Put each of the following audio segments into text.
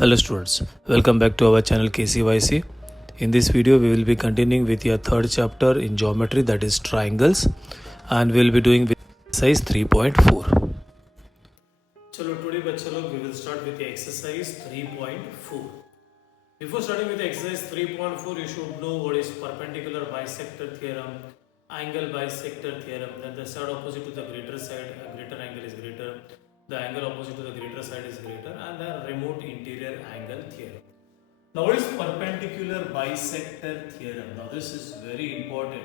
Hello students, welcome back to our channel KCYC. In this video we will be continuing with your third chapter in geometry, that is triangles, and we will be doing with exercise 3.4. Chalo, today bachcha log we will start with the exercise 3.4. Before starting with the exercise 3.4, you should know what is perpendicular bisector theorem, angle bisector theorem, then the side opposite to the greater side, a greater angle is greater, the angle opposite to the greater side is greater, and the remote interior angle theorem. Now what is perpendicular bisector theorem? Now this is very important.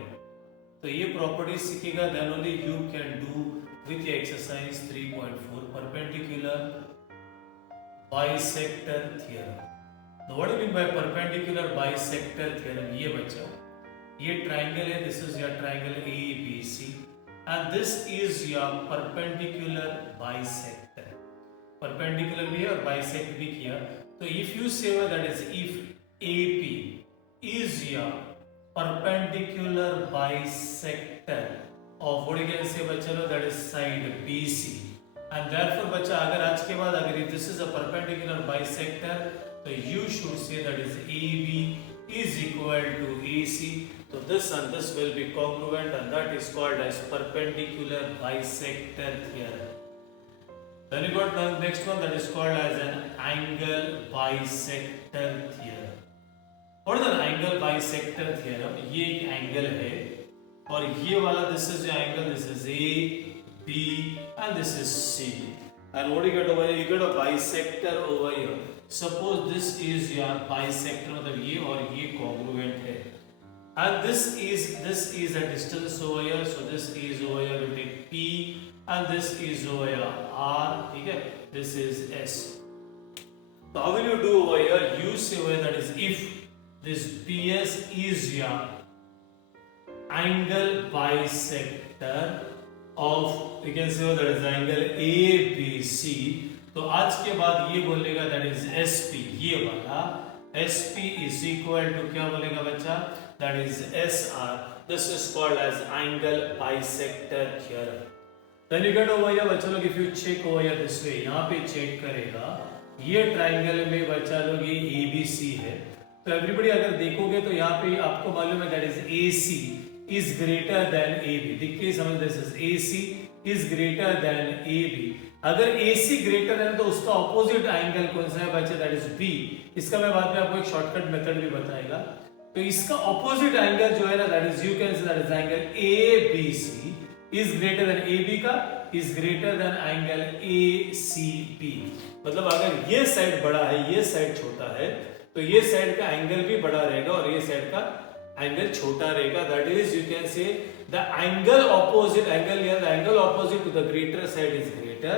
तो ये property सीखेगा, then only you can do with the exercise 3.4 perpendicular bisector theorem. Now what do you mean by perpendicular bisector theorem? ये बच्चा, ये triangle है, this is your triangle ABC, and this is your perpendicular bisector. Perpendicular भी है और bisect भी किया. तो if you say that is if AP is your perpendicular bisector of what you can say बच्चा that is side BC, and therefore बच्चा अगर आज के बाद अगर if this is a perpendicular bisector, तो you should say that is AB is equal to AC. So this and this will be congruent, and that is called as perpendicular bisector theorem. Then you got the next one, that is called as an angle bisector theorem. What is an angle bisector theorem? ये एक angle है और ये वाला this is your angle, this is A, B and this is C. And what do you get over here? You get a bisector over here. Suppose this is your bisector, मतलब ये और ये congruent है. And this is a distance over here, so this is over here, we take P, and this is over here R, ठीक है? This is S. So how will you do over here? You say over here that is if this PS is your angle bisector of, you can say that is angle ABC. तो आज के बाद ये बोलेगा that is SP, ये वाला SP is equal to क्या बोलेगा बच्चा? That is SR. This is called as angle bisector theorem. Then you get over here बच्चा लोग, if you check over here this way, यहाँ पे check करेगा, ये triangle में बच्चा लोग ये ABC है, तो everybody अगर देखोगे तो यहाँ पे आपको मालूम है that is AC is greater than AB. देखिए समझ, this is AC is greater than AB. अगर AC greater है तो उसका opposite angle कौन सा है बच्चे? that is B. इसका मैं बाद में आपको एक shortcut method भी बताएगा. तो इसका opposite angle जो है ना, that is you can say that is angle ABC is greater than AB का is greater than angle ACB. मतलब अगर ये साइड बड़ा है, ये साइड छोटा है, तो ये साइड का एंगल भी बड़ा रहेगा और ये साइड का एंगल छोटा रहेगा. That is you can say the angle opposite angle या the angle opposite to the greater side is greater,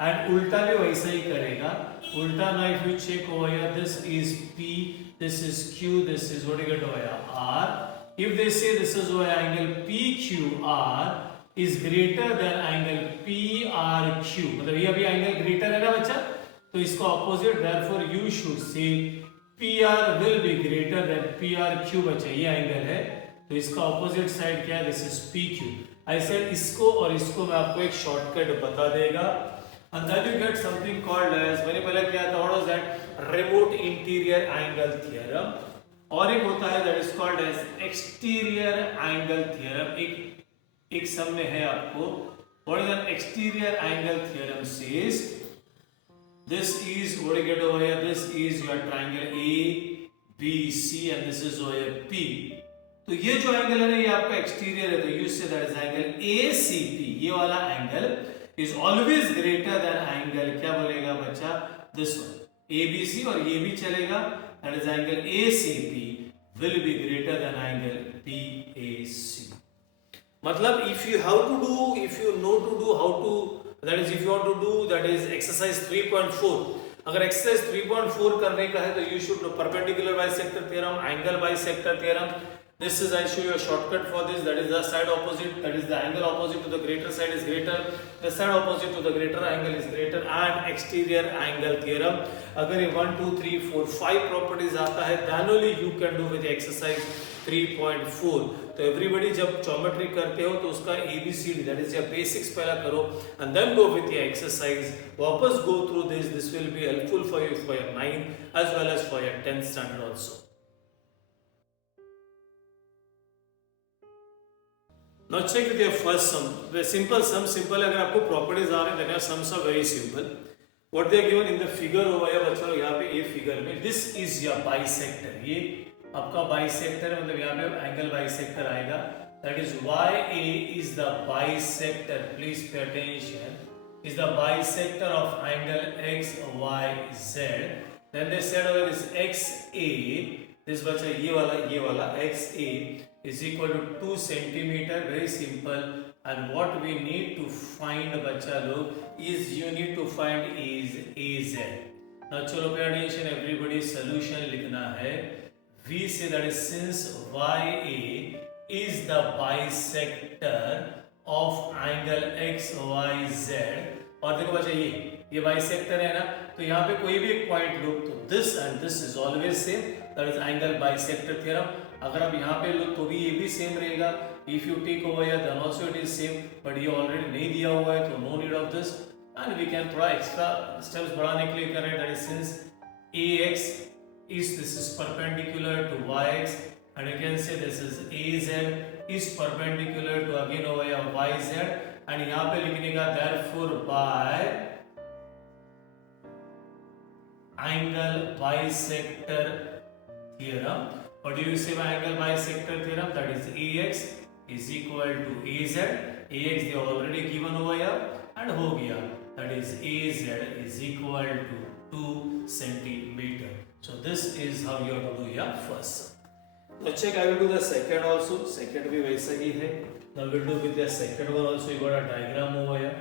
and उल्टा भी वैसा ही करेगा. उल्टा ना, if you check over here, this is P, this is Q, this is what you get over here R. If they say this is over angle PQR is greater than angle PRQ, मतलब ये अभी angle greater है ना बच्चा, तो इसका opposite, therefore you should say PR will be greater than PRQ. बच्चा ये एंगल है तो इसका ऑपोजिट साइड क्या है? This is PQ. I said इसको और इसको मैं आपको एक शॉर्टकट बता देगा, and then you get something called as, मैंने पहले क्या था, what was that? Remote interior angle theorem. और एक होता है that is called as exterior angle theorem. एक सम में है आपको, what is an exterior angle theorem says, this is what you get over here, this is your triangle A, B, C and this is over here P. तो ये जो angle है ना, ये आपका एक्सटीरियर है, तो you say that is angle ACP. ये वाला angle is always greater than angle, क्या बोलेगा बच्चा? this one ABC, और ये भी चलेगा, that is angle ACP will be greater than angle PAC. मतलब if you have to do, if you know to do how to, that is if you want to do that is exercise 3.4, अगर exercise 3.4 करने का है तो you should know perpendicular bisector theorem, angle bisector theorem. This is, I show you a shortcut for this, that is the side opposite, that is the angle opposite to the greater side is greater, the side opposite to the greater angle is greater, and exterior angle theorem. अगर ये 1 2 3 4 5 properties आता है, then only you can do with the exercise 3.4। तो everybody जब geometry करते हो तो उसका ABCD that is your basics पहला करो and then go with your exercise. वापस go through this will be helpful for you for your 9th as well as for your 10th standard also. Now check with your first sum. Simple sum, simple अगर आपको properties आ रहे हैं then sums are very simple. What they are given in the figure over here बच्चों यहाँ पे ये figure में this is your bisector. ये आपका बाइसेक्टर है मतलब यहाँ पे एंगल बाइसेक्टर आएगा. That is YA is the bisector. Please pay attention. Is the bisector of angle XYZ. Then they said over this XA. This बच्चा ये वाला XA is equal to 2 centimeter. Very simple. And what we need to find बच्चा लोग is you need to find is AZ. Now चलो pay attention everybody. Solution लिखना है. We say that is since YA is the bisector of angle XYZ. और देखो बच्चा ये bisector है ना तो यहाँ पे कोई भी एक पॉइंट लो तो this and this is always same. That is angle bisector theorem. अगर आप यहाँ पे लो तो भी ये भी सेम रहेगा. If you take over here then also it is same. But ये ऑलरेडी नहीं दिया हुआ है तो no need of this. And we can थोड़ा एक्स्ट्रा स्टेप्स बढ़ाने के लिए करें. That is since AX is this is perpendicular to YX and you can say this is AZ is perpendicular to again over here YZ and यहाँ पे लिखने का therefore by angle bisector theorem. What do you say by angle bisector theorem? That is AX is equal to AZ. AX they are already given over here and हो गया. That is AZ is equal to 2 centimeter. So this is how you have to do your first. Now check, I will do the second also. Second भी वैसा ही है. Now we'll do with the second one also. You got a diagram over here.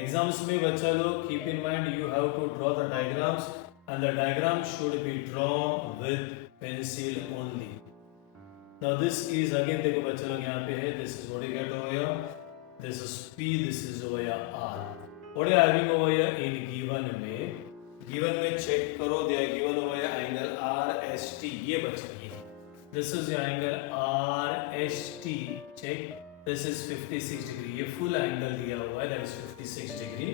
Exams में बच्चा लोग keep in mind you have to draw the diagrams and the diagram should be drawn with pencil only. Now this is again देखो बच्चा लोग यहाँ पे है. This is what you get over here. This is P. This is over here R. What you are having over here in given में check करो. They are given over here angle RST. ये बच्चा ये this is your angle RST. Check this is 56 degree. ये full angle दिया हुआ है that is 56 degree.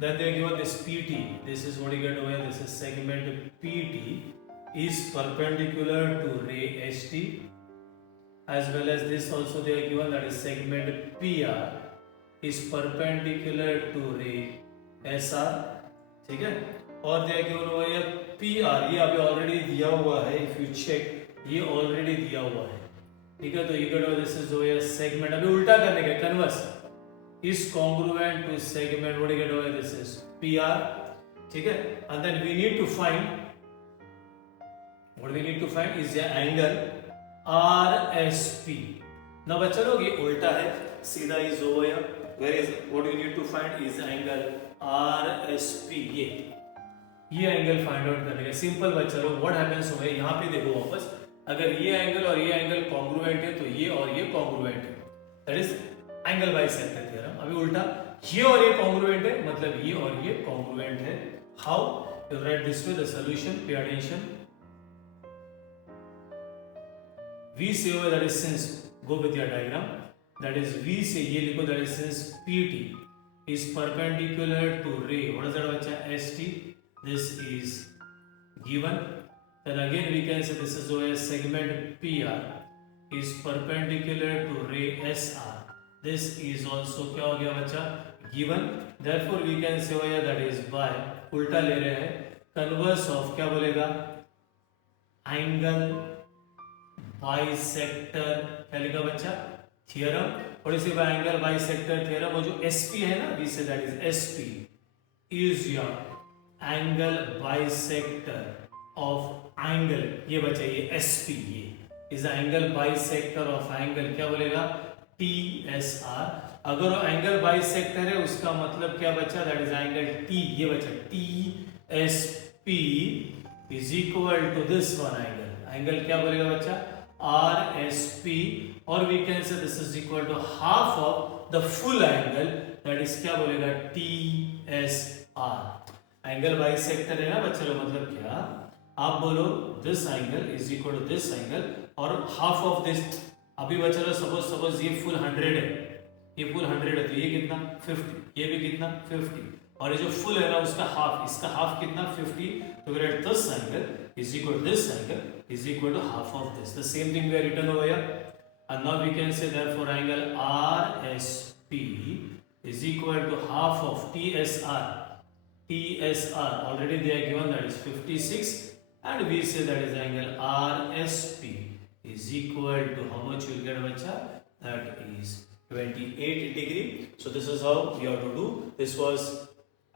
Then they are given this PT. This is what you get over here. This is segment PT is perpendicular to ray ST as well as this also they are given that is segment PR is perpendicular to ray SR. ठीक है. और they given over here PR. ये अभी already दिया हुआ है. If you check ये already दिया हुआ है. ठीक है. तो ये get over this is over here segment. अभी उल्टा करने का converse is congruent to segment. what you get over this is PR. ठीक है. and then we need to find is the angle RSP. now बच्चा लोग ये उल्टा है. सीधा is over here. where is what you need to find is the angle RSP. ये angle find out करने का सिंपल बच्चा लोग. व्हाट हैपेंस हो गया यहाँ पे देखो वापस. अगर ये एंगल और ये एंगल कॉन्ग्रुएंट है तो ये और ये कॉन्ग्रुएंट है. That is angle bisector theorem. अभी उल्टा ये और ये कॉन्ग्रुएंट है मतलब ये और ये कॉन्ग्रुएंट है. How you write this way the solution. Pay attention. We say over that is since go with your diagram. That is we say ये लिखो that is since PT is perpendicular to ray. what is that बच्चा ST. this is given. then again we can say this is over segment PR is perpendicular to ray SR. this is also क्या हो गया बच्चा given. therefore we can say over here that is by उल्टा ले रहे हैं converse of क्या बोलेगा angle bisector. क्या लिखा बच्चा थ्योरम. और इसी बाय एंगल बाइसेक्टर थ्योरम. वो जो SP है ना we say that is SP is your angle bisector of angle. ये बच्चा ये SP ये is the angle bisector of angle. क्या बोलेगा TSR. अगर वो एंगल बाइसेक्टर है उसका मतलब क्या बच्चा दैट इज एंगल T. ये बच्चा TSP is equal to this one angle. Angle क्या बोलेगा बच्चा RSP. और we can say this is equal to half of the full angle that is क्या बोलेगा TSR. एंगल बाइसेक्टर है ना बच्चे लोग मतलब क्या आप बोलो this angle is equal to this angle और हाफ ऑफ दिस, अभी बचा लो सपोज ये फुल 100 है, ये फुल 100 है तो ये कितना 50, ये भी कितना 50 और ये जो फुल है ना उसका हाफ, इसका हाफ कितना 50, तो we write this angle is equal to this angle is equal to half of this. The same thing we are written over here and now we can say therefore angle RSP is equal to half of TSR. TSR already they are given, that is 56, and we say that is angle RSP is equal to how much you will get bacha, that is 28 degree. So this is how we have to do. This was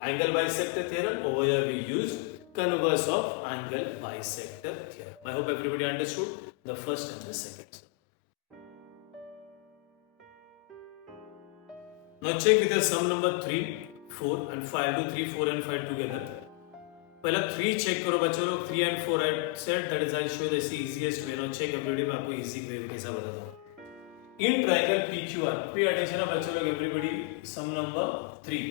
angle bisector theorem. Over here we used converse of angle bisector theorem. I hope everybody understood the first and the second. Now check with the sum number 3, 4 and 5. Do 3, 4 and 5 together. पहला 3 check करो बच्चों लोग. 3 and 4 I said that is I show the easiest way. Now check everybody, मैं आपको easy way कैसा बताता हूँ. In triangle PQR, pay attention बच्चों लोग everybody. Sum number 3.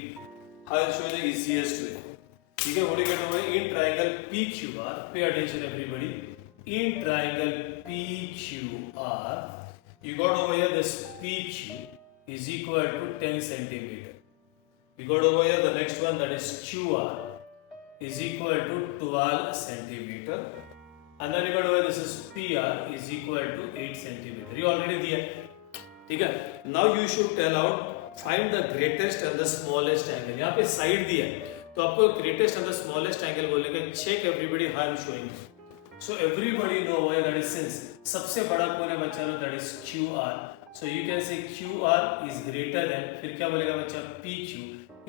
I will show the easiest way. ठीक है, what do you get over in triangle PQR? Pay attention everybody. In triangle PQR, you got over here this PQ is equal to 10 centimeter. We got over here the next one, that is QR is equal to 12 centimeter, and then you got over this is PR is equal to 8 centimeter. You already दिया, ठीक है. Now you should tell out find the greatest and the smallest angle. यहाँ पे side दिया है तो आपको greatest and the smallest angle बोलने का. Check everybody how I am showing. So everybody know why that is since सबसे बड़ा कौन है बच्चा लोग, that is QR. So you can say QR is greater than, फिर क्या बोलेगा बच्चा, PQ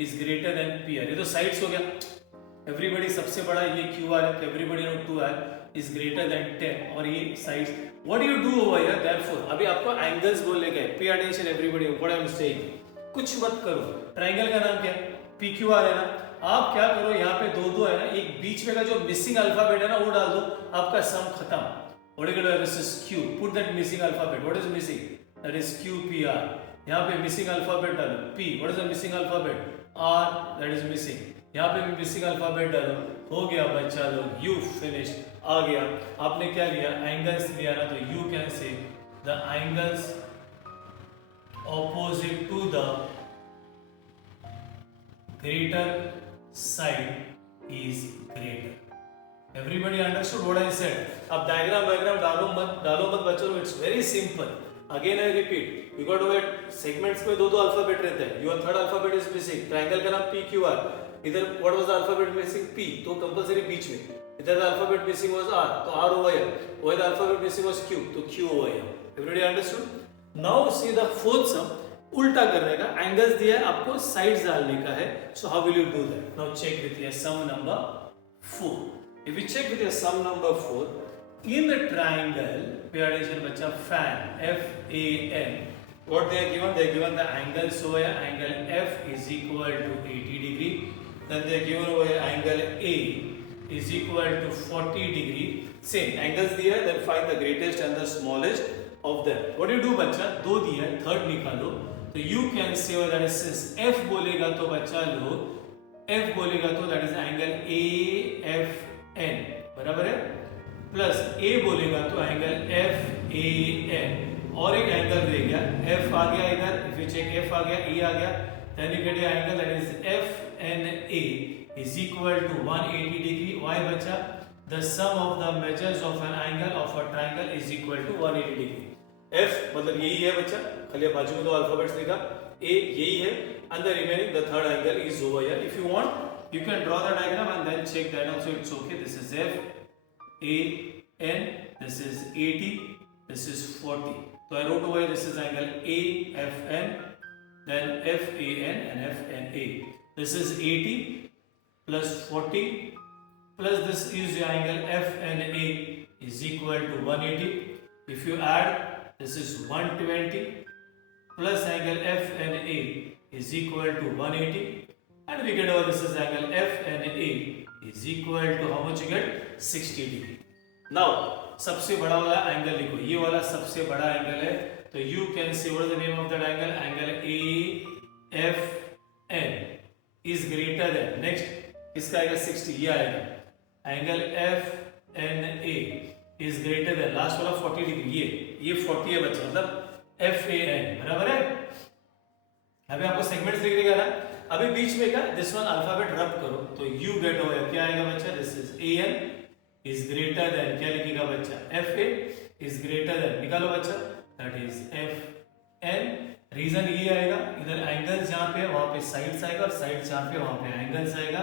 is greater than PR. ये तो साइड्स हो गया. Everybody सबसे बड़ा ये QR है तो everybody know 2R is greater than 10 और ये sides. What do you do over here? Therefore अभी आपको एंगल्स बोलने का है. Pay attention everybody what I am saying. कुछ मत करो. ट्राइंगल का नाम क्या है? PQR है ना. आप क्या करो, यहाँ पे दो है ना, एक बीच में का जो मिसिंग अल्फाबेट है ना वो डाल दो, आपका सम खत्म. What do you do? This is Q. Put that missing alphabet. What is missing? That is QPR. यहाँ पे मिसिंग अल्फाबेट डालो. P. What is the missing alphabet? R. That is missing. यहाँ पे भी मिसिंग अल्फाबेट डालो. हो गया बच्चा लोग. You finished. आ गया. आपने क्या लिया? एंगल्स लिया ना, तो you can say the angles opposite to the greater side is greater. Everybody understood what I said? अब डायग्राम डालो मत बच्चों. It's very simple. Again I repeat, you got to wait segments में दो अल्फाबेट रहते हैं. Your third alphabet is missing. Triangle का नाम PQR. इधर what was the alphabet missing? P. तो कंपलसरी बीच में. इधर the alphabet missing was R. तो R over here. Where the alphabet missing was Q. तो Q over here. Everybody understood? Now see the fourth sum. उल्टा करने का. Angles दिया है आपको, साइड्स डालने का है. So how will you do that? Now check with your sum number 4. If we check with your sum number 4. In the triangle, pay attention बच्चा, FAN, F-A-N, what they are given? They are given the angle, so here angle F is equal to 80 degree. Then they are given over here angle A is equal to 40 degree. Same angles दिया है, then find the greatest and the smallest of them. What do you do बच्चा? दो दिया है, third निकालो. तो you can say that is since F बोलेगा तो बच्चा लो, F बोलेगा तो that is angle A-F-N, बराबर है? प्लस ए बोलेगा तो एंगल एफ ए एन और एक एंगल रह गया, एफ आ गया इधर, इफ यू चेक एफ आ गया, ए आ गया, then you get an angle that is F N A is equal to 180 degree. Why बच्चा? The sum of the measures of an angle of a triangle is equal to 180 degree. F मतलब यही है बच्चा, खाली बाजू में दो alphabets लिखा, ए यही है, and the remaining the third angle is over here. If you want you can draw the diagram and then check that also. It's okay. This is F A-N, this is 80, this is 40. So I wrote over here, this is angle A-F-N, then F-A-N and F-N-A. This is 80 plus 40 plus this is the angle F-N-A is equal to 180. If you add, this is 120 plus angle F-N-A is equal to 180. And we get over this is angle F-N-A is equal to how much you get? 60 degree. Now सबसे बड़ा वाला angle लिखो, ये वाला सबसे बड़ा angle है, तो you can say what is the name of that angle? Angle AFN is greater than, next इसका आएगा 60, ये आएगा angle FNA is greater than last वाला 40 डिग्री, ये 40 है बच्चा, मतलब FAN बराबर है। अभी आपको सेगमेंट्स लिखने का ना, अभी बीच में क्या दिस वन अल्फाबेट रब करो तो यू गेट हो क्या आएगा बच्चा, this is AN is greater than, क्या लिखेगा बच्चा, FA इज ग्रेटर देन, निकालो बच्चा, दैट इज FN। रीजन ये आएगा, इधर एंगल्स जहां पे वहां पे साइड्स आएगा और साइड्स जहां पे वहां पे एंगल्स आएगा,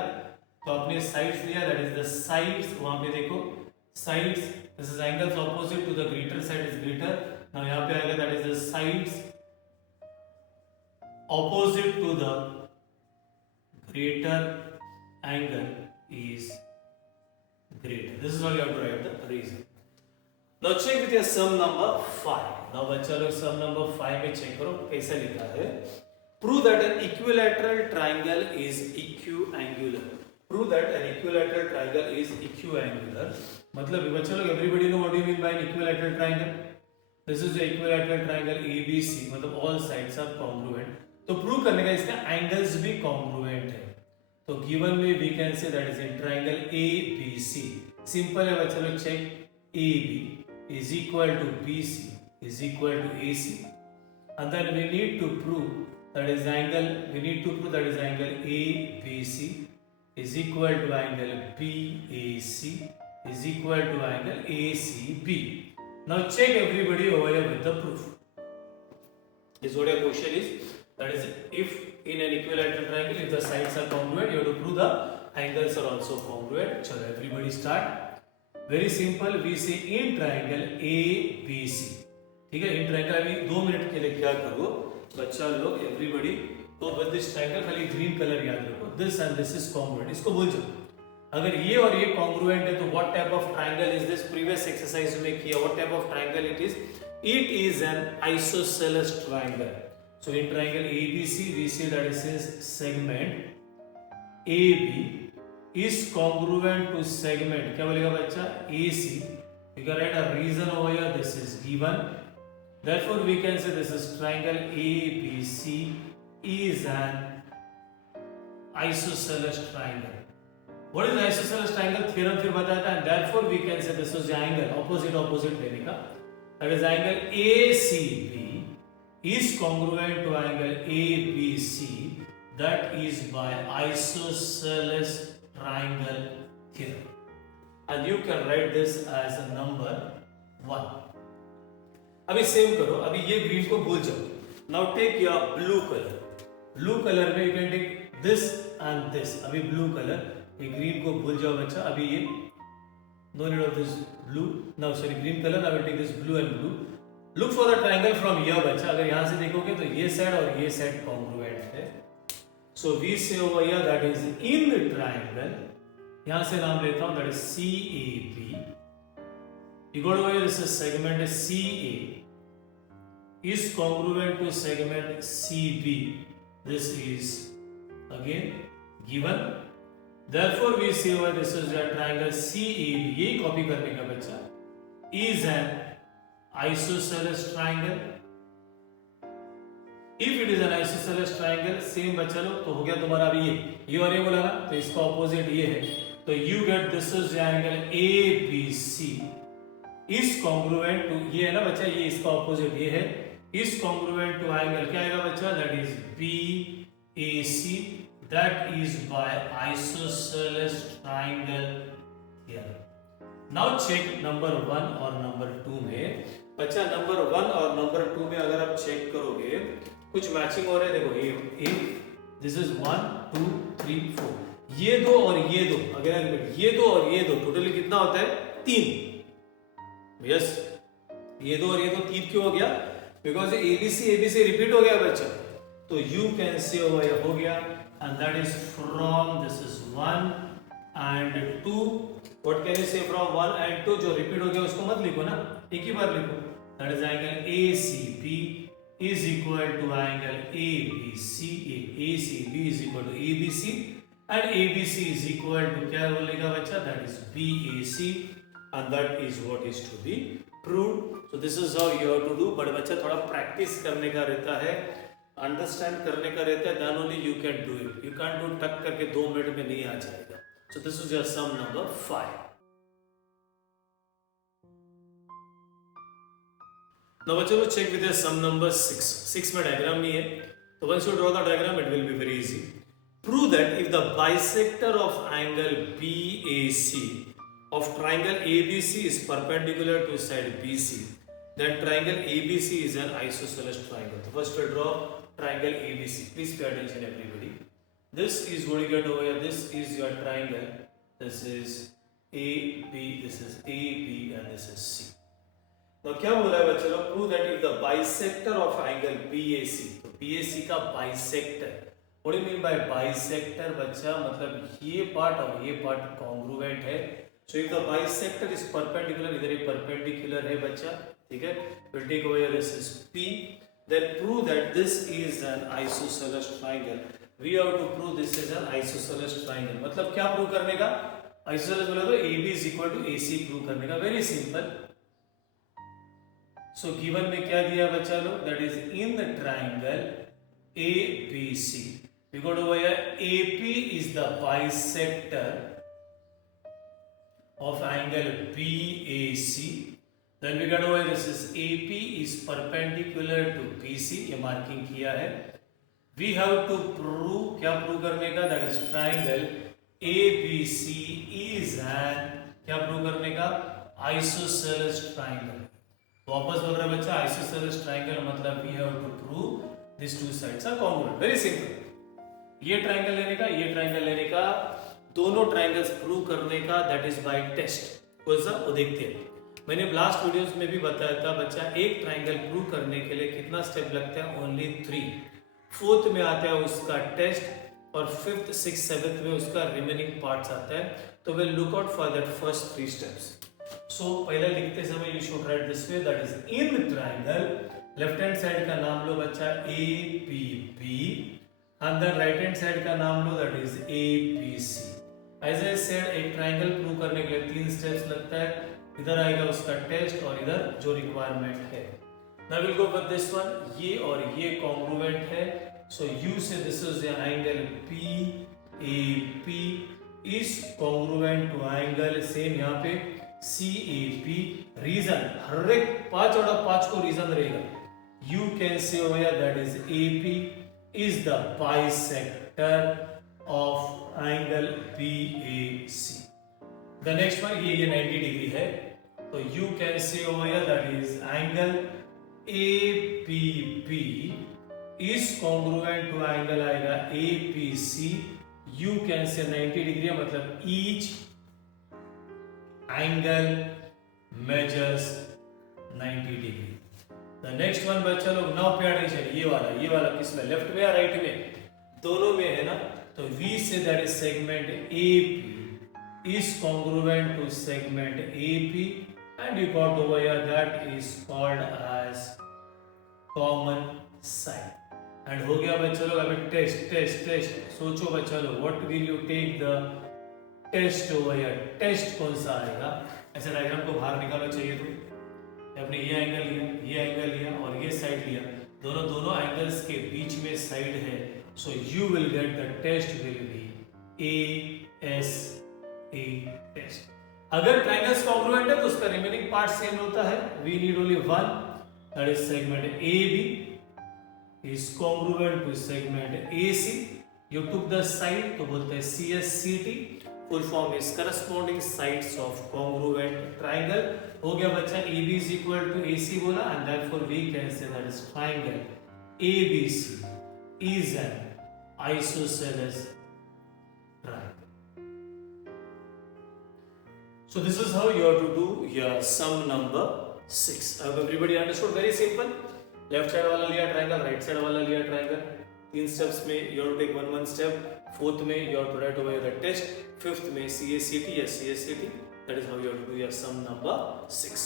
तो आपने साइड्स लिया, दैट इज द साइड्स, वहां पे देखो sides, this is angles opposite to the greater side is greater, now यहां पे आएगा that is the sides opposite to the greater angle is greater. This is how you have to write the reason. Now check with your sum number 5. Now बच्चा लोग sum number 5 में check करो कैसे लिखा है। Prove that an equilateral triangle is equiangular. Prove that an equilateral triangle is equiangular. मतलब बच्चा लोग everybody know what do you mean by an equilateral triangle? This is the equilateral triangle ABC, मतलब all sides are congruent. तो prove करने का इसका angles भी congruent है, तो गिवन में we can say that is in triangle ABC। Simple है बच्चा लोग, check AB is equal to BC is equal to AC, and then we need to prove that is angle, we need to prove that is angle ABC is equal to angle BAC is equal to angle ACB. Now check everybody over here with the proof. This is what your question is. That is, if in an equilateral triangle, if the sides are congruent, you have to prove the angles are also congruent. So everybody start. Very simple. We say in triangle ABC. ठीक है, in triangle अभी 2 minute के लिए क्या करो बच्चा लोग, everybody, तो with this triangle खाली green color याद रखो. This and this is congruent. इसको बोल जाओ. अगर ये और ये congruent है तो what type of triangle is this? Previous exercise में किया. What type of triangle it is? It is an isosceles triangle. So in triangle ABC, we see that it says segment AB is congruent to segment, क्या बोलेगा बच्चा, AC. You can write a reason over here. This is given. Therefore, we can say this is triangle ABC is an isosceles triangle. What is isosceles triangle? Theorem फिर बताता है. Therefore, we can say this is the angle opposite लेने का. That is angle ACB is congruent to angle ABC, that is by isosceles triangle theorem, and you can write this as a number 1. अभी same करो, अभी ये green को भूल जाओ. Now take your blue color. Blue color में you can take this and this. अभी blue color, ये ग्रीन को भूल जाओ बच्चा. अभी ये no need of this blue. Now sorry, green color. I will take this blue and blue. Look for the triangle from here बच्चा. अगर यहाँ से देखोगे तो ये साइड और ये साइड congruent है. So we say over here that is in the triangle. यहाँ से नाम लेता हूँ, that is CAB. You got over here, this is segment CA is congruent to segment CB. This is again given. Therefore we say over this is a triangle CAB. ये copy करने का बच्चा, is an isosceles triangle. If it is an isosceles triangle, same बच्चा लो, तो हो गया तुम्हारा अभी ये और ये बोला ना, तो इसका ऑपोजिट ये है, तो you get this is the angle ABC is congruent to, ये है ना बच्चा, ये इसका ऑपोजिट ये है, is congruent to angle क्या आएगा बच्चा, that is BAC, that is by isosceles triangle here. Now check number 1 और number 2 में बच्चा, नंबर 1 और नंबर 2 में अगर आप चेक करोगे कुछ मैचिंग हो रहा है. देखो ये दिस इज 1 2 3 4, ये दो और ये दो, अगर ये दो और ये दो, टोटली कितना होता है, 3. यस, ये दो और ये दो 3 क्यों हो गया, बिकॉज ABC रिपीट हो गया बच्चा. तो यू कैन से हो गया, and that is from this is 1 and 2. What can you say from 1 and 2? जो रिपीट हो गया उसको मत लिखो ना, एक ही बार लिखो. That is angle ACB is equal to angle ABC. ACB is equal to ABC and ABC is equal to क्या बोलेगा बच्चा, that is BAC, and that is what is to be proved. So this is how you have to do. but बच्चा थोड़ा practice करने का रहता है, understand करने का रहता है, then only you can do it. You can't do टक करके 2 मिनट में नहीं आ जाएगा. So this is your sum number 5. Now बच्चों check with the sum number 6. 6 में diagram नहीं है, तो once you draw the diagram it will be very easy. Prove that if the bisector of angle BAC of triangle ABC is perpendicular to side BC, then triangle ABC is an isosceles triangle. So first we draw triangle ABC. Please pay attention everybody. This is going to get over here. This is your triangle. This is AB, this is AB and this is C. तो क्या बोला है बच्चों लोग, prove that if the bisector of angle BAC, तो BAC का bisector, what do you mean by bisector बच्चा, मतलब ये पार्ट और ये पार्ट कॉन्ग्रुएंट है. So if the bisector is perpendicular, इधर ये परपेंडिकुलर है बच्चा, ठीक है. Will take over this is P, then prove that this is an isosceles triangle. We have to prove this is an isosceles triangle. मतलब क्या prove करने का, आइसोसेलेस बोला तो AB is equal to AC prove करने का. Very simple. So given में क्या दिया बच्चा लोग, that is in the triangle ABC, we got over here AP is the bisector of angle BAC. Then we got over this is AP is perpendicular to BC, ये marking किया है. We have to prove, क्या prove करने का, that is triangle ABC is an, क्या prove करने का, isosceles triangle. वापस बोल रहा है बच्चा आइसोसेलेस ट्रायंगल मतलब we have to prove this two sides are congruent. Very simple. ये ट्रायंगल लेने का, ये ट्रायंगल लेने का, दोनों ट्रायंगल्स प्रूव करने का, दैट इज बाय टेस्ट. कौन सा, वो देखते हैं. मैंने लास्ट वीडियोस में भी बताया था बच्चा, एक ट्रायंगल प्रूव करने के लिए कितना स्टेप लगता है, ओनली 3. फोर्थ में आता है उसका टेस्ट और फिफ्थ, सिक्स, सेवेंथ में उसका रिमेनिंग पार्ट्स आता है. तो will look out for that first 3 steps. So पहले लिखते समय you should write this way, that is in triangle, left hand side का नाम लो बच्चा APB, अंदर राइट हैंड साइड का नाम लो that is APC. As I said, एक ट्रायंगल प्रूव करने के लिए 3 स्टेप्स लगता है. इधर आएगा उसका टेस्ट और इधर जो रिक्वायरमेंट है. Now will go with this one, ये और ये कॉन्ग्रुएंट है. So you say this is the angle PAP is congruent to angle, same यहाँ पे CAP. रीजन, हर एक 5 out of 5 को रीजन रहेगा. You can say over here that is AP is the bisector of angle BAC. The next one, ये 90 degree है, तो you can say over here that is angle APB is congruent to angle आएगा APC. You can say 90 degree है, मतलब each angle measures 90 degree. The next one बच्चा लोग, now pay attention, ये वाला किसमें, लेफ्ट में या राइट में, दोनों में है ना. तो V से that is segment AP is congruent to segment AP and you got over here that is called as common side. And हो गया बच्चा लोग. अभी टेस्ट सोचो बच्चा लोग, what will you take the test over here. Test कौन सा आएगा, ऐसे डायग्राम को बाहर निकालो चाहिए तो आपने ये एंगल लिया और ये साइड लिया, दोनों एंगल्स के बीच में साइड है. So you will get the test will be ASA test. अगर ट्रायंगल्स कॉन्ग्रुएंट है तो उसका रिमेनिंग पार्ट सेम होता है. We need only one, that is segment AB is congruent to segment AC. You took the side, तो बोलते हैं CSCT. Full form is corresponding sides of congruent triangle. हो गया बच्चा, AB is equal to AC बोला, and therefore we can say that is triangle ABC is an isosceles triangle. So this is how you have to do your sum number 6. अब everybody understood, very simple. Left side वाला लिया triangle, right side वाला लिया triangle. 3 steps में you have to take one step. Fourth में you have to write over the test. Fifth में CACT या CSCT. That is how you have to do your sum number 6.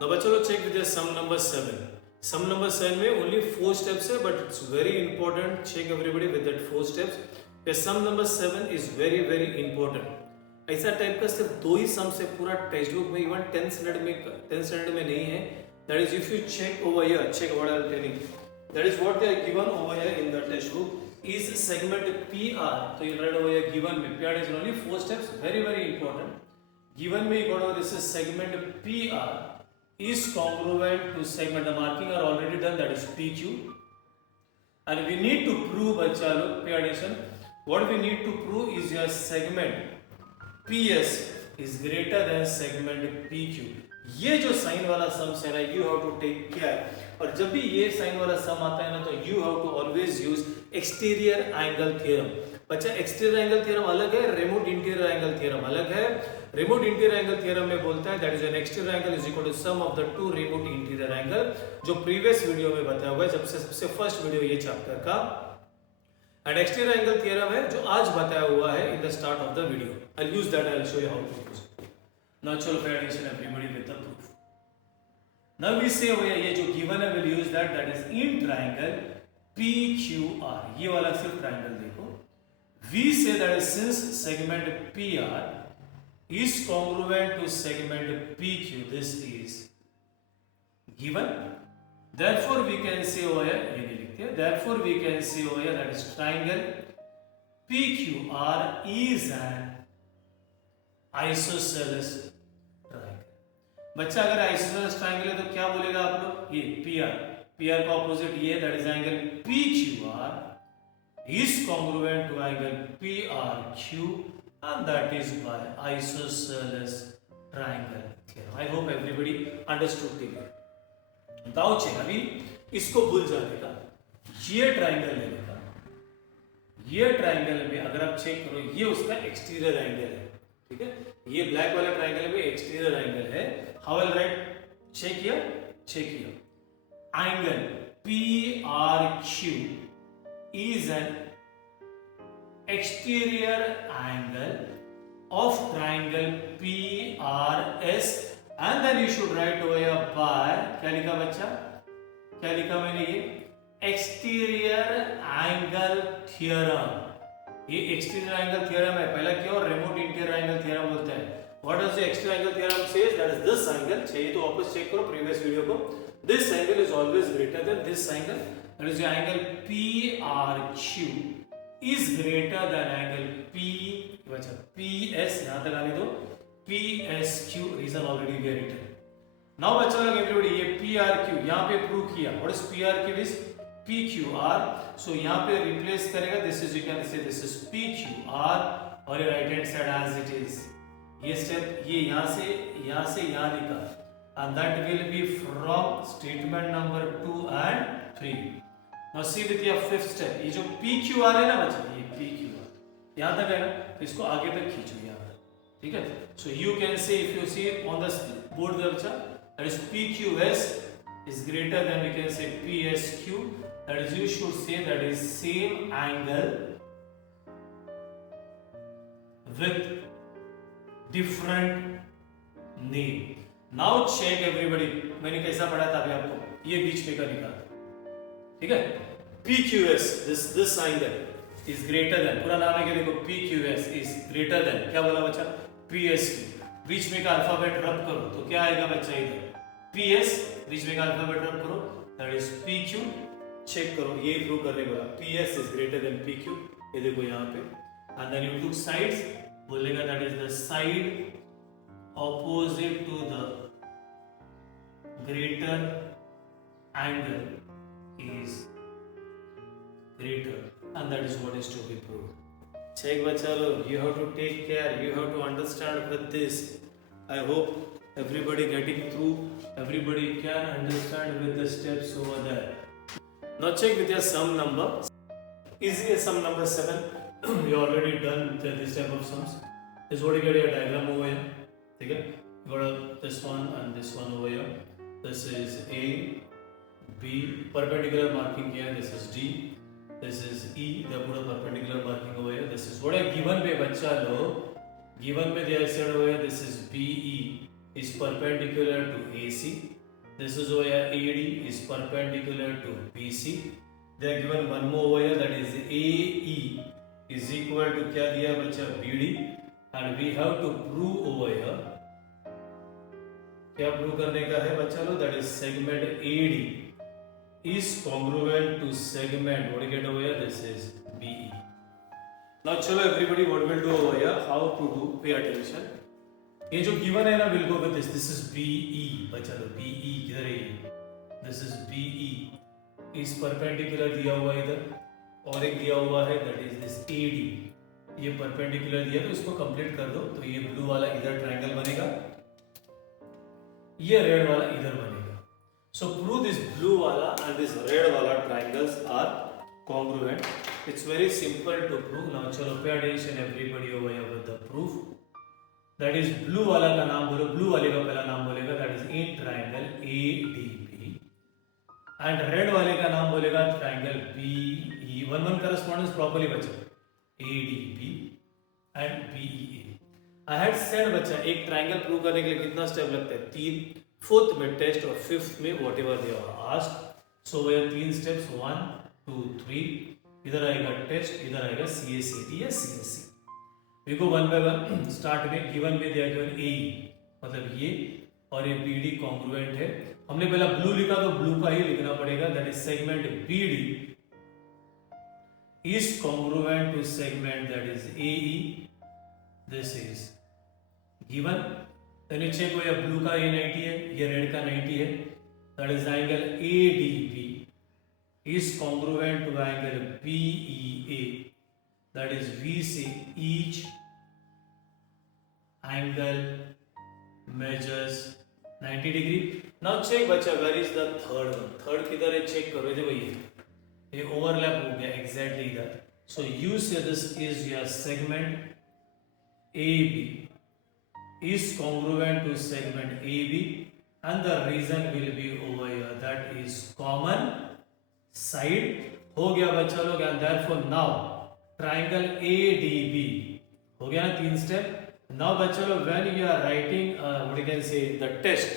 Now बच्चों लोग check with sum number 7. Sum number 7 में only 4 steps है, but it's very important. Check everybody with that 4 steps. The sum number 7 is very very important. ऐसा type का सिर्फ 2 ही sum से पूरा टेक्स्ट बुक में, इवन 10th स्टैंडर्ड में नहीं है. That is if you check over here, check what I am telling. That is what they are given over here in the textbook is segment PR. So you write over here given में PR is only 4 steps, very very important. given me this is segment PR is congruent to segment, the marking are already done, that is PQ, and we need to prove, bacha log pay attention, what we need to prove is your segment PS is greater than segment PQ. ये जो sign वाला sums है ना, you have to take care, और जब भी ये sign वाला सम आता है ना, तो you have to always use exterior angle theorem. बच्चा एक्सटीरियर एंगल थ्योरम अलग है, रिमोट इंटीरियर एंगल थ्योरम अलग है. रिमोट इंटीरियर एंगल थ्योरम में बोलता है that is an exterior angle is equal to sum of the two remote interior angle, जो previous video में बताया हुआ है, जब से सबसे फर्स्ट वीडियो ये चैप्टर का. एंड एक्सटीरियर एंगल थ्योरम है जो आज बताया हुआ है in the start of the video. I will use that, I will show you how to use. Now चलो pay attention everybody with the proof. Now we say ये जो given है, will use that is in triangle PQR. ये वाला सिर्फ triangle देखो. We say that is since segment PR is congruent to segment PQ, this is given, therefore we can say over here, ये नहीं लिखते हैं, therefore we can say over here that is triangle PQR is an isosceles triangle. बच्चा अगर isosceles triangle है तो क्या बोलेगा आप लोग, ये PR का ऑपोजिट ये, that is angle PQR is congruent to angle PRQ, and that is by isosceles triangle theorem. I hope everybody understood clear. Now check, अभी इसको भूल जाने का, ये ट्राइंगल लेने का, ये ट्राइंगल में अगर आप चेक करो, ये उसका एक्सटीरियर एंगल है, ठीक है. ये ब्लैक वाला ट्राइंगल में एक्सटीरियर एंगल है. How will write, check here, angle PRQ is an exterior angle of triangle PRS, and then you should write over here by, क्या लिखा बच्चा, क्या लिखा मैंने, ये एक्सटीरियर एंगल थ्योरम. ये एक्सटीरियर एंगल थ्योरम है, पहला क्या और रिमोट इंटीरियर एंगल थ्योरम बोलते हैं. What does the exterior angle theorem says, that is this angle. चाहिए तो वापस चेक करो प्रीवियस वीडियो को. This angle is always greater than this angle, that is the angle PRQ is greater than angle PS, यहां तक आने दो, PSQ, reason already we have written. Now बच्चा लोग everybody, ये PRQ यहाँ पे प्रूव किया. What is PRQ is PQR, so यहाँ पे रिप्लेस करेगा, this is, you can say this is PQR, और ये right hand side as it is. ये स्टेप ये यहाँ से यहाँ लिखा, and that will be from statement number 2 and 3. Now see with your fifth step, ये जो PQR है ना बच्चा, ये PQR यहाँ तक है ना, तो इसको आगे तक खींचो यहाँ तक, ठीक है. So you can say, if you see on the board बच्चा, that is PQS is greater than, we can say PSQ, that is, you should say that is same angle with different name. Now check everybody, मैंने कैसा पढ़ा था अभी आपको, ये बीच में का निकाला, ठीक है. PQS, this angle is greater than, पूरा नाम है क्या देखो, PQS is greater than, क्या बोला बच्चा, PSQ. बीच में का अल्फाबेट रब करो तो क्या आएगा बच्चा, इधर PS, बीच में का अल्फाबेट रब करो, that is PQ. चेक करो, ये प्रूव करने बोला, PS is greater than PQ, ये देखो यहाँ पे. and then you took sides, बोलेगा that is the side opposite to the greater angle is greater, and that is what is to be proved. Check बच्चा लोग, you have to take care, you have to understand with this. I hope everybody getting through, everybody can understand with the steps over there. Now check with your sum number. Easy as sum number 7. We already done this type of sums. This is what you get your diagram over here. Okay? You got this one and this one over here. This is A, B, perpendicular marking here. This is D. This is E. They put a perpendicular marking over here. This is what I given by bachcha lo. Given by they said over here. This is BE is perpendicular to AC. This is over here. AD is perpendicular to BC. They are given one more over here. That is AE is equal to क्या दिया बच्चा BD, and we have to prove over here. क्या prove करने का है बच्चा लो, that is segment AD is congruent to segment, what do you get over here, this is BE. Now chalo everybody, what we'll do over here, how to do, pay attention. ये जो given है ना will go with this is BE बचा लो BE किधर है ये, this is BE, इस perpendicular दिया हुआ है इधर और एक दिया हुआ है दैट इज दिस AD, ये परपेंडिकुलर दिया तो इसको कंप्लीट कर दो तो ये ब्लू वाला इधर ट्रायंगल बनेगा, ये रेड वाला इधर बनेगा. सो प्रूव दिस ब्लू वाला एंड दिस रेड वाला triangles are congruent. It's very simple to prove. Now चलो pay attention everybody over here with the proof. That is blue वाला का नाम बोलो, blue वाले का पहला नाम बोलेगा that is in triangle ADB and red वाले का नाम बोलेगा triangle BE. One correspondence properly बच्चा, ADB and BEA. I had said बच्चा एक ट्रायंगल प्रूव करने के लिए कितना स्टेप लगता है, 3, 4th में टेस्ट और 5th में whatever they are asked. So वह 3 steps 1 2 3, इधर आएगा टेस्ट, इधर आएगा CACT या CSC. We go one by one. Start में गिवन में दिया गिवन AE मतलब ये और ये BD कॉन्ग्रुएंट है. हमने पहला ब्लू लिखा तो ब्लू का ही लिखना पड़ेगा, that is segment BD is congruent to segment that is AE. This is given. Then you check ये ब्लू का ये 90 है, ये रेड का 90 है, that is angle ADB is congruent to angle BEA, that is we say each angle measures 90 degree. Now check बच्चा where is the third one, third किधर है चेक करो, देखो ये ओवरलैप हो गया एग्जैक्टली इधर. So you say this is your segment AB is congruent to segment AB and the reason will be over here, that is common side हो गया बच्चा लोग. And therefore now triangle ADB हो गया ना 3 स्टेप. नाउ बच्चा लोग when you are writing what you can say the test,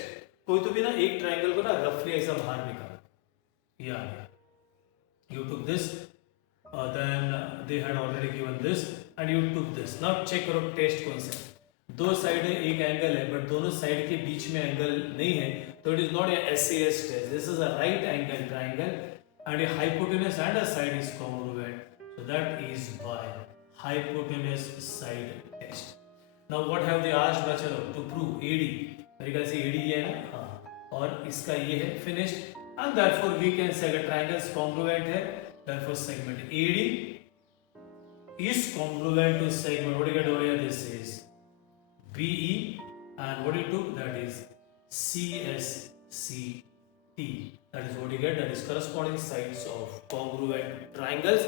कोई तो भी ना एक ट्रायंगल को ना रफली ऐसा बाहर निकाल, ये आ गया, you took this then they had already given this and you took this. Now check करो टेस्ट कौन सा, दो साइड है एक एंगल है बट दोनों साइड के बीच में एंगल नहीं है तो it is not a SAS test. This is a right angle triangle and a hypotenuse and a side is congruent, so that is by hypotenuse side test. Now what have they asked बच्चों to prove AD, मेरे ख्याल से AD ये है ना, हाँ, और इसका ये है finished and therefore we can say that triangles congruent है, therefore segment AD is congruent to segment, what do you get over here, this is BE and what you took, that is CSCT. That is what you get, that is corresponding sides of congruent triangles.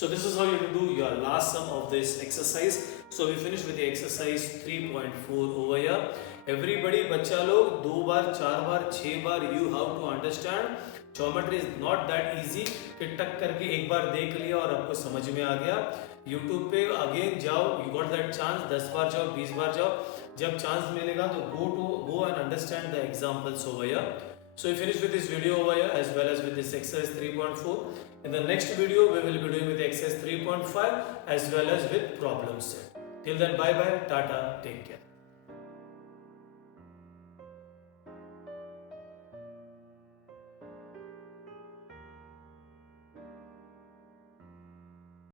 So this is how you do your last sum of this exercise. So we finished with the exercise 3.4 over here. Everybody बच्चा लोग 2 बार 4 बार 6 बार you have to understand geometry is not that easy कि टक करके एक बार देख लिया और आपको समझ में आ गया. YouTube पे अगेन जाओ, you got that chance, 10 बार जाओ 20 बार जाओ, जब चांस मिलेगा तो go and understand the examples over here. So we finish with this video over here as well as with this exercise 3.4. In the next video we will be doing with exercise 3.5 as well as with problem set. Till then, bye bye, tata, take care.